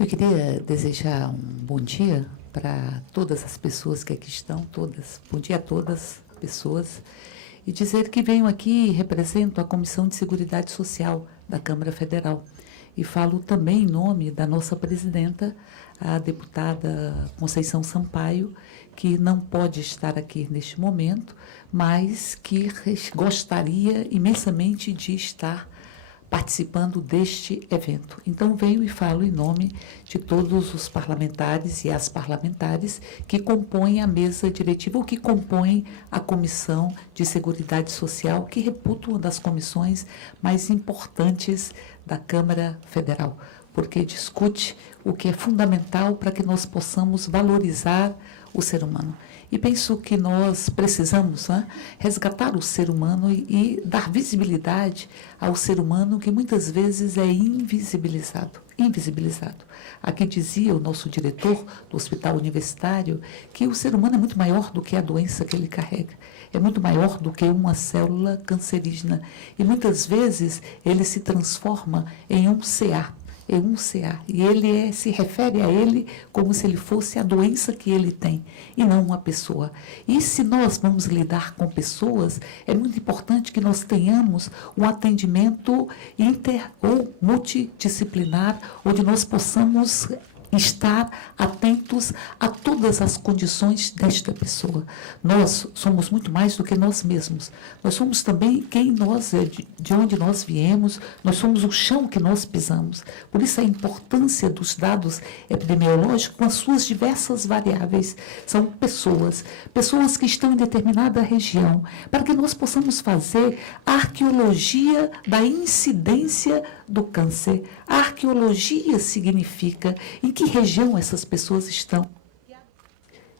Eu queria desejar um bom dia para todas as pessoas que aqui estão, todas. Bom dia a todas as pessoas. E dizer que venho aqui e represento a Comissão de Seguridade Social da Câmara Federal. E falo também em nome da nossa presidenta, a deputada Conceição Sampaio, que não pode estar aqui neste momento, mas que gostaria imensamente de estar participando deste evento. Então, venho e falo em nome de todos os parlamentares e as parlamentares que compõem a mesa diretiva ou que compõem a Comissão de Seguridade Social, que reputo uma das comissões mais importantes da Câmara Federal, porque discute o que é fundamental para que nós possamos valorizar o ser humano. E penso que nós precisamos resgatar o ser humano e dar visibilidade ao ser humano que muitas vezes é invisibilizado. Aqui dizia o nosso diretor do Hospital Universitário que o ser humano é muito maior do que a doença que ele carrega. É muito maior do que uma célula cancerígena. E muitas vezes ele se transforma em um CA. E ele se refere a ele como se ele fosse a doença que ele tem, e não uma pessoa. E se nós vamos lidar com pessoas, é muito importante que nós tenhamos um atendimento inter ou multidisciplinar, onde nós possamos estar atentos a todas as condições desta pessoa. Nós somos muito mais do que nós mesmos. Nós somos também quem nós é, de onde nós viemos, nós somos o chão que nós pisamos. Por isso a importância dos dados epidemiológicos com as suas diversas variáveis. São pessoas que estão em determinada região, para que nós possamos fazer a arqueologia da incidência do câncer. A arqueologia significa em que região essas pessoas estão,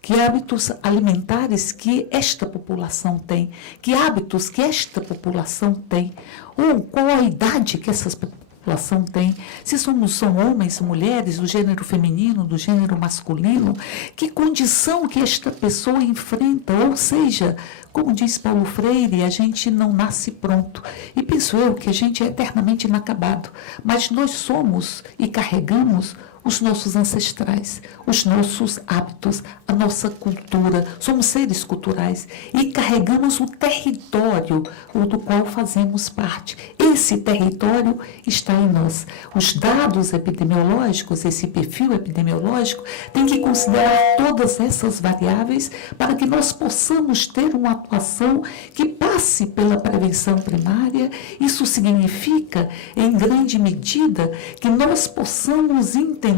que hábitos alimentares que esta população tem, que hábitos que esta população tem, ou qual a idade que essa população tem, se são homens, mulheres, do gênero feminino, do gênero masculino, que condição que esta pessoa enfrenta, ou seja, como diz Paulo Freire, a gente não nasce pronto. E penso eu que a gente é eternamente inacabado, mas nós somos e carregamos os nossos ancestrais, os nossos hábitos, a nossa cultura, somos seres culturais e carregamos o território do qual fazemos parte. Esse território está em nós. Os dados epidemiológicos, esse perfil epidemiológico, tem que considerar todas essas variáveis para que nós possamos ter uma atuação que passe pela prevenção primária. Isso significa, em grande medida, que nós possamos entender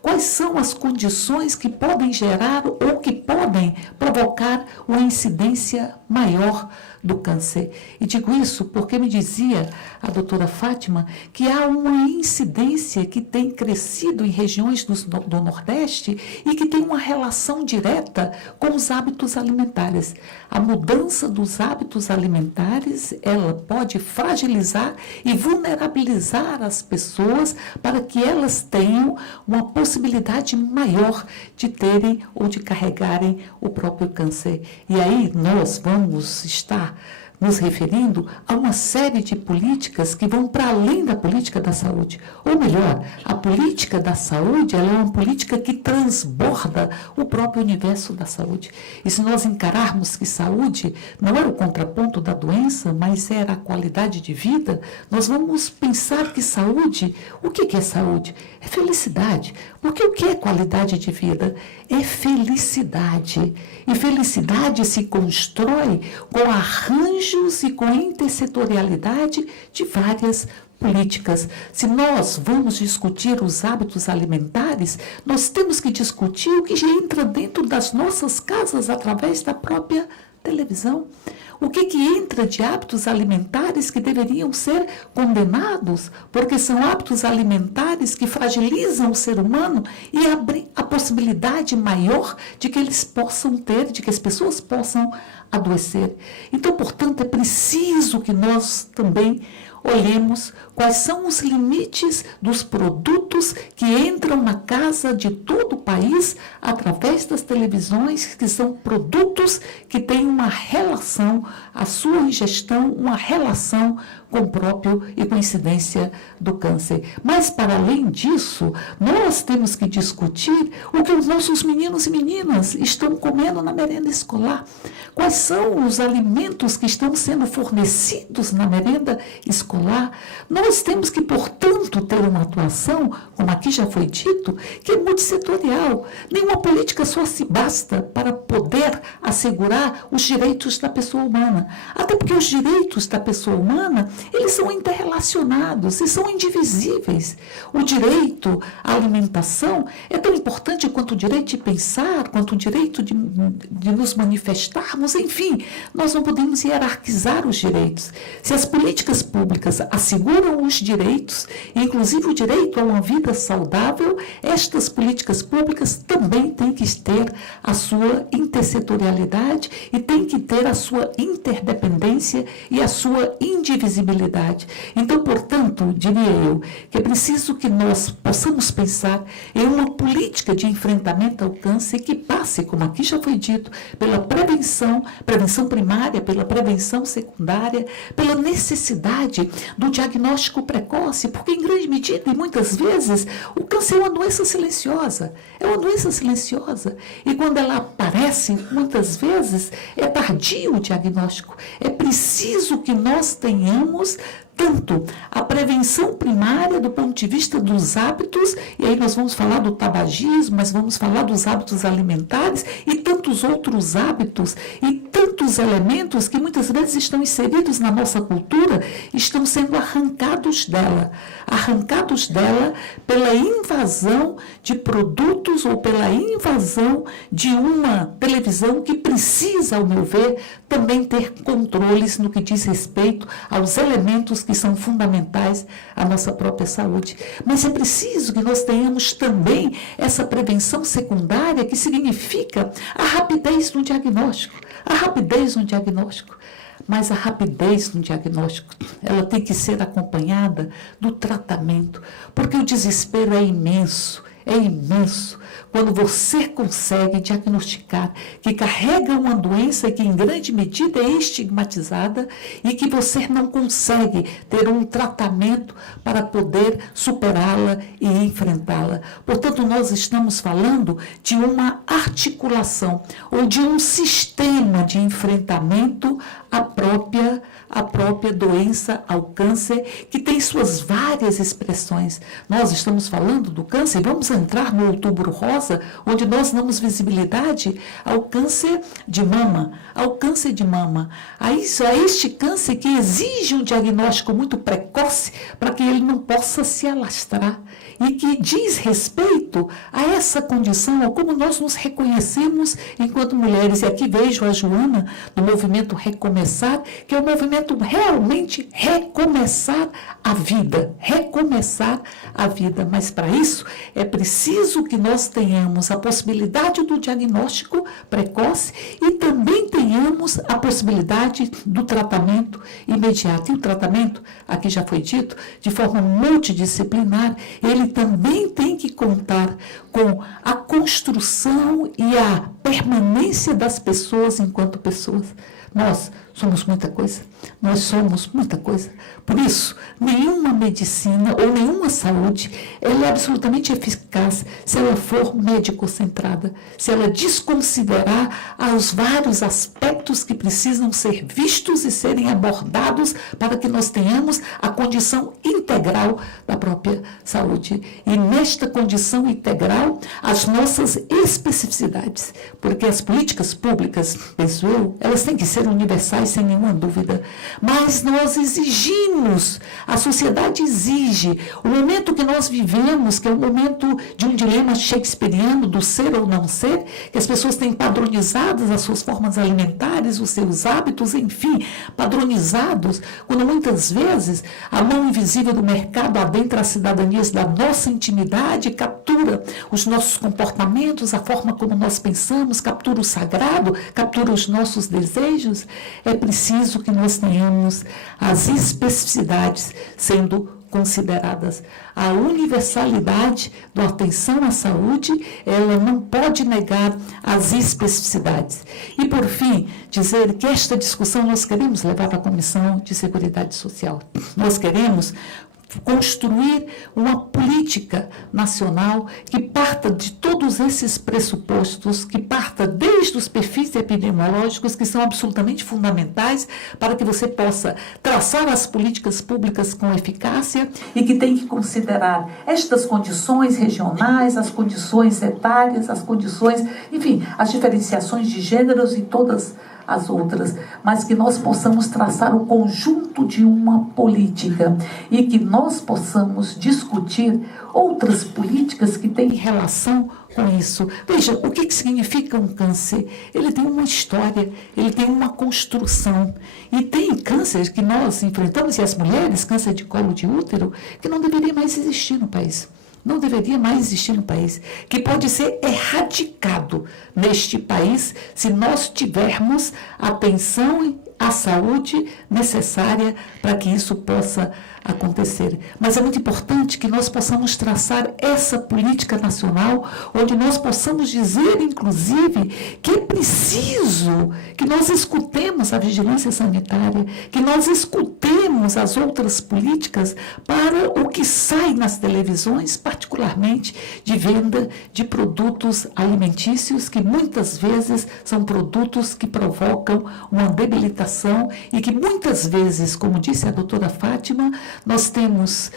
quais são as condições que podem gerar ou que podem provocar uma incidência maior do câncer. E digo isso porque me dizia a doutora Fátima que há uma incidência que tem crescido em regiões do Nordeste e que tem uma relação direta com os hábitos alimentares. A mudança dos hábitos alimentares, ela pode fragilizar e vulnerabilizar as pessoas para que elas tenham uma possibilidade maior de terem ou de carregarem o próprio câncer. E aí nós vamos estar nos referindo a uma série de políticas que vão para além da política da saúde. Ou melhor, a política da saúde ela é uma política que transborda o próprio universo da saúde. E se nós encararmos que saúde não era o contraponto da doença, mas era a qualidade de vida, nós vamos pensar que saúde, o que é saúde? É felicidade. Porque o que é qualidade de vida? É felicidade. E felicidade se constrói com arranjos e com intersetorialidade de várias políticas. Se nós vamos discutir os hábitos alimentares, nós temos que discutir o que já entra dentro das nossas casas através da própria televisão. O que entra de hábitos alimentares que deveriam ser condenados, porque são hábitos alimentares que fragilizam o ser humano e abrem a possibilidade maior de que eles possam ter, de que as pessoas possam adoecer. Então, portanto, é preciso que nós também olhemos quais são os limites dos produtos que entram na casa de todo país através das televisões, que são produtos que têm uma relação, a sua ingestão, uma relação com o próprio e com a incidência do câncer. Mas, para além disso, nós temos que discutir o que os nossos meninos e meninas estão comendo na merenda escolar. Quais são os alimentos que estão sendo fornecidos na merenda escolar? Nós temos que, portanto, ter uma atuação, como aqui já foi dito, que é multissetorial. Nenhuma política só se basta para poder assegurar os direitos da pessoa humana. Até porque os direitos da pessoa humana, eles são interrelacionados e são indivisíveis. O direito à alimentação é tão importante quanto o direito de pensar, quanto o direito de nos manifestarmos, enfim, nós não podemos hierarquizar os direitos. Se as políticas públicas asseguram os direitos, inclusive o direito a uma vida saudável, estas políticas públicas também têm que ter a sua intersetorialidade e têm que ter a sua interdependência e a sua indivisibilidade. Então, portanto, diria eu, que é preciso que nós possamos pensar em uma política de enfrentamento ao câncer que passe, como aqui já foi dito, pela prevenção primária, pela prevenção secundária, pela necessidade do diagnóstico precoce, porque em grande medida e muitas vezes o câncer é uma doença silenciosa, e quando ela aparece, muitas vezes é tardio o diagnóstico. É preciso que nós tenhamos tanto a prevenção primária do ponto de vista dos hábitos, e aí nós vamos falar do tabagismo, mas vamos falar dos hábitos alimentares e tantos outros hábitos e tantos elementos que muitas vezes estão inseridos na nossa cultura, estão sendo arrancados dela pela invasão de produtos ou pela invasão de uma televisão que precisa, ao meu ver, também ter controles no que diz respeito aos elementos que são fundamentais à nossa própria saúde. Mas é preciso que nós tenhamos também essa prevenção secundária, que significa a rapidez no diagnóstico. Mas a rapidez no diagnóstico, ela tem que ser acompanhada do tratamento, porque o desespero é imenso. Quando você consegue diagnosticar que carrega uma doença que em grande medida é estigmatizada e que você não consegue ter um tratamento para poder superá-la e enfrentá-la. Portanto, nós estamos falando de uma articulação ou de um sistema de enfrentamento à própria doença, ao câncer, que tem suas várias expressões. Nós estamos falando do câncer, vamos entrar no Outubro Rosa, onde nós damos visibilidade ao câncer de mama, a este câncer que exige um diagnóstico muito precoce para que ele não possa se alastrar e que diz respeito a essa condição, a como nós nos reconhecemos enquanto mulheres. E aqui vejo a Joana, do movimento Recomeçar, que é o movimento realmente recomeçar a vida. Mas para isso é preciso que nós tenhamos a possibilidade do diagnóstico precoce e também tenhamos a possibilidade do tratamento imediato. E o tratamento, aqui já foi dito, de forma multidisciplinar, ele também tem que contar com a construção e a permanência das pessoas enquanto pessoas. Nós somos muita coisa. Por isso, nenhuma medicina ou nenhuma saúde ela é absolutamente eficaz se ela for médico-centrada, se ela desconsiderar os vários aspectos que precisam ser vistos e serem abordados para que nós tenhamos a condição integral da própria saúde. E nesta condição integral, as nossas especificidades, porque as políticas públicas, penso eu, elas têm que ser universais sem nenhuma dúvida, mas nós exigimos, a sociedade exige, o momento que nós vivemos, que é o momento de um dilema shakespeariano do ser ou não ser, que as pessoas têm padronizadas as suas formas alimentares, os seus hábitos, enfim, padronizados, quando muitas vezes a mão invisível do mercado adentra as cidadanias da nossa intimidade, captura os nossos comportamentos, a forma como nós pensamos, captura o sagrado, captura os nossos desejos. É preciso que nós tenhamos as especificidades sendo consideradas. A universalidade da atenção à saúde, ela não pode negar as especificidades. E, por fim, dizer que esta discussão nós queremos levar para a Comissão de Seguridade Social. Nós queremos construir uma política nacional que parta de todos esses pressupostos, que parta desde os perfis epidemiológicos, que são absolutamente fundamentais para que você possa traçar as políticas públicas com eficácia e que tem que considerar estas condições regionais, as condições etárias, as condições, enfim, as diferenciações de gêneros e todas as outras, mas que nós possamos traçar o conjunto de uma política e que nós possamos discutir outras políticas que têm relação com isso. Veja, o que significa um câncer? Ele tem uma história, ele tem uma construção. E tem câncer que nós enfrentamos, e as mulheres, câncer de colo de útero, que não deveria mais existir no país. Não deveria mais existir no país, que pode ser erradicado neste país se nós tivermos atenção à saúde necessária para que isso possa acontecer. Mas é muito importante que nós possamos traçar essa política nacional, onde nós possamos dizer, inclusive, que é preciso que nós escutemos a vigilância sanitária, que nós escutemos as outras políticas para o que sai nas televisões, particularmente de venda de produtos alimentícios, que muitas vezes são produtos que provocam uma debilitação e que muitas vezes, como disse a doutora Fátima, nós temos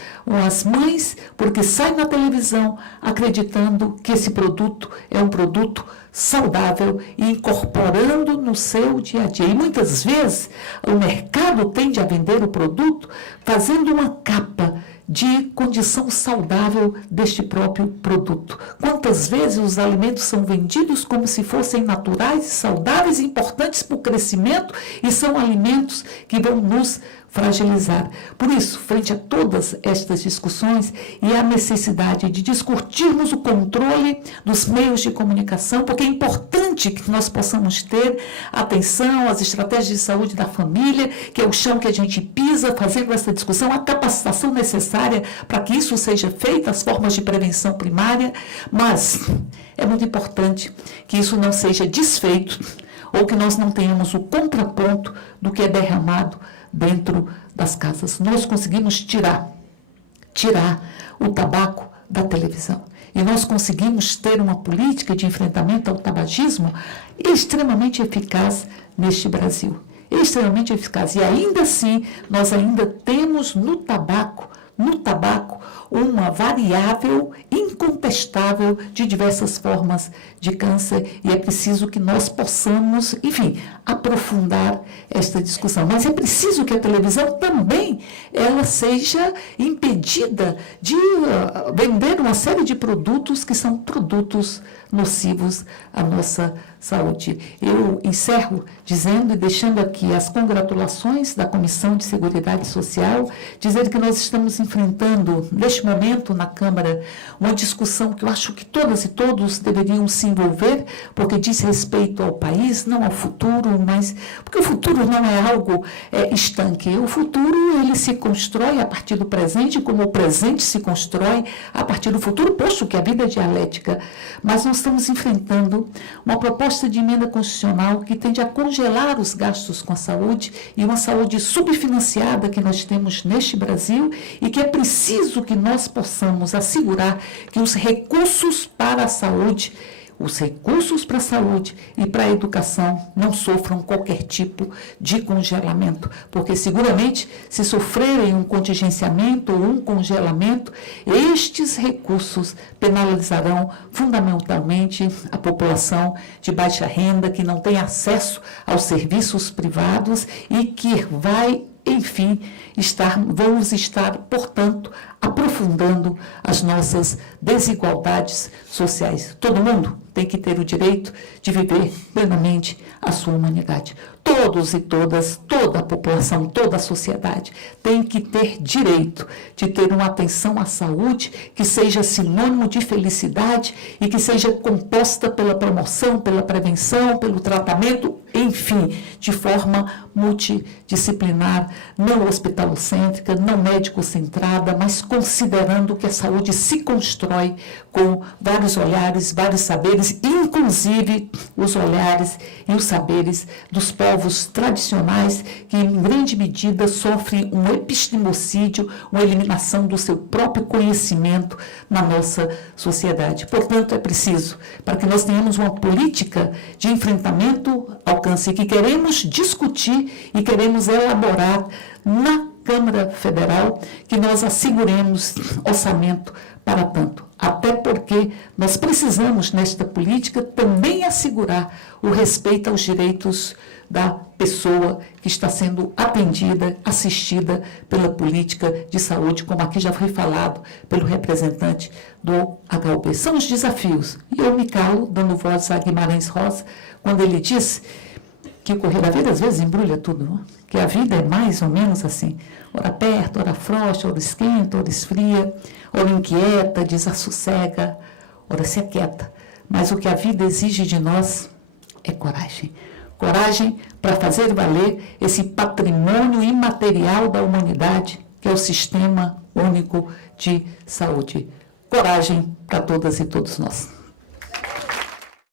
as mães, porque saem na televisão acreditando que esse produto é um produto saudável e incorporando no seu dia a dia. E muitas vezes o mercado tende a vender o produto fazendo uma capa de condição saudável deste próprio produto. Quantas vezes os alimentos são vendidos como se fossem naturais, saudáveis e importantes para o crescimento e são alimentos que vão nos fragilizar. Por isso, frente a todas estas discussões e a necessidade de discutirmos o controle dos meios de comunicação, porque é importante que nós possamos ter atenção às estratégias de saúde da família, que é o chão que a gente pisa, fazendo essa discussão, a capacitação necessária para que isso seja feito, as formas de prevenção primária, mas é muito importante que isso não seja desfeito ou que nós não tenhamos o contraponto do que é derramado dentro das casas. Nós conseguimos tirar o tabaco da televisão. E nós conseguimos ter uma política de enfrentamento ao tabagismo extremamente eficaz neste Brasil. Extremamente eficaz. E ainda assim, nós ainda temos no tabaco, uma variável incontestável de diversas formas de câncer, e é preciso que nós possamos, enfim, aprofundar esta discussão. Mas é preciso que a televisão também ela seja impedida de vender uma série de produtos que são produtos nocivos à nossa saúde. Eu encerro dizendo e deixando aqui as congratulações da Comissão de Seguridade Social, dizendo que nós estamos enfrentando, neste momento, na Câmara, uma discussão que eu acho que todas e todos deveriam se envolver, porque diz respeito ao país, não ao futuro, mas porque o futuro não é algo estanque. O futuro, ele se constrói a partir do presente, como o presente se constrói a partir do futuro, posto que a vida é dialética. Mas nós estamos enfrentando uma proposta de emenda constitucional que tende a congelar os gastos com a saúde e uma saúde subfinanciada que nós temos neste Brasil e que é preciso que nós possamos assegurar que os recursos para a saúde e para a educação não sofram qualquer tipo de congelamento, porque seguramente se sofrerem um contingenciamento ou um congelamento, estes recursos penalizarão fundamentalmente a população de baixa renda que não tem acesso aos serviços privados e que enfim, vamos estar, portanto, aprofundando as nossas desigualdades sociais. Todo mundo tem que ter o direito de viver plenamente a sua humanidade. Todos e todas, toda a população, toda a sociedade tem que ter direito de ter uma atenção à saúde que seja sinônimo de felicidade e que seja composta pela promoção, pela prevenção, pelo tratamento enfim, de forma multidisciplinar, não hospitalocêntrica, não médico-centrada, mas considerando que a saúde se constrói com vários olhares, vários saberes, inclusive os olhares e os saberes dos povos tradicionais que, em grande medida, sofrem um epistemocídio, uma eliminação do seu próprio conhecimento na nossa sociedade. Portanto, é preciso, para que nós tenhamos uma política de enfrentamento ao câncer que queremos discutir e queremos elaborar na Câmara Federal, que nós asseguremos orçamento para tanto. Até porque nós precisamos, nesta política, também assegurar o respeito aos direitos da pessoa que está sendo atendida, assistida pela política de saúde, como aqui já foi falado pelo representante do HUB. São os desafios. E eu me calo, dando voz a Guimarães Rosa, quando ele diz que o correr da vida às vezes embrulha tudo, não? Que a vida é mais ou menos assim, ora aperta, ora afrouxa, ora esquenta, ora esfria, ora inquieta, desassossega, ora se aquieta. Mas o que a vida exige de nós é coragem. Coragem para fazer valer esse patrimônio imaterial da humanidade, que é o Sistema Único de Saúde. Coragem para todas e todos nós.